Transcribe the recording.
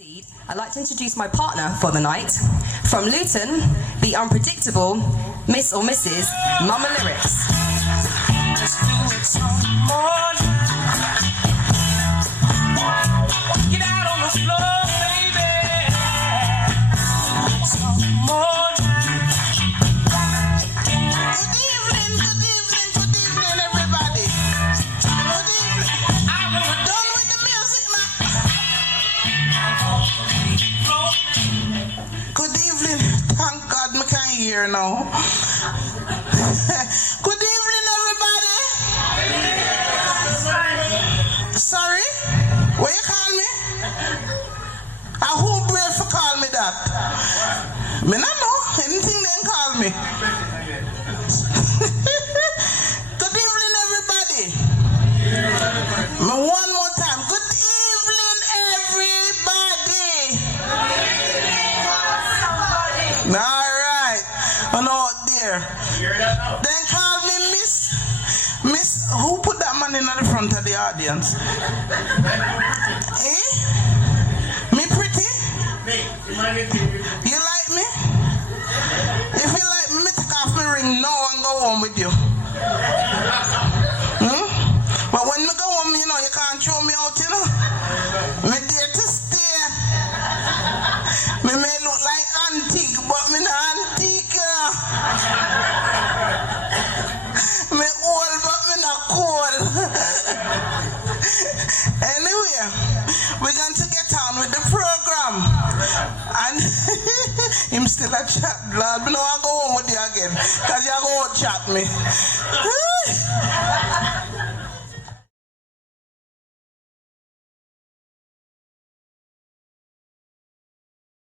I'd like to introduce my partner for the night. From Luton, the unpredictable Miss or Mrs. Mama Lyrics. Let's do it some more. Get out on the floor, baby. Some more. Good evening, everybody. Good evening. I'm done with the music now. Good evening. Thank God me can hear now. Good evening, everybody. Sorry? What you call me? Who brave for call me that? Me not know. Anything they call me. Good evening, everybody. One more time. Good evening, everybody. All right. Oh no, there. Then call me Miss. Who put that man in the front of the audience? Eh? Me pretty? You like me? If you like me, take off my ring now and go home with you. But when me go home, you know, you can't throw me out, you know. Me there to stay. Me may look like antique, but me not antique. Me old, but me not cold. Anyway, we're going to get on with the program. And him still a chat, Lord. Me know I go home with you again, because you go chat me.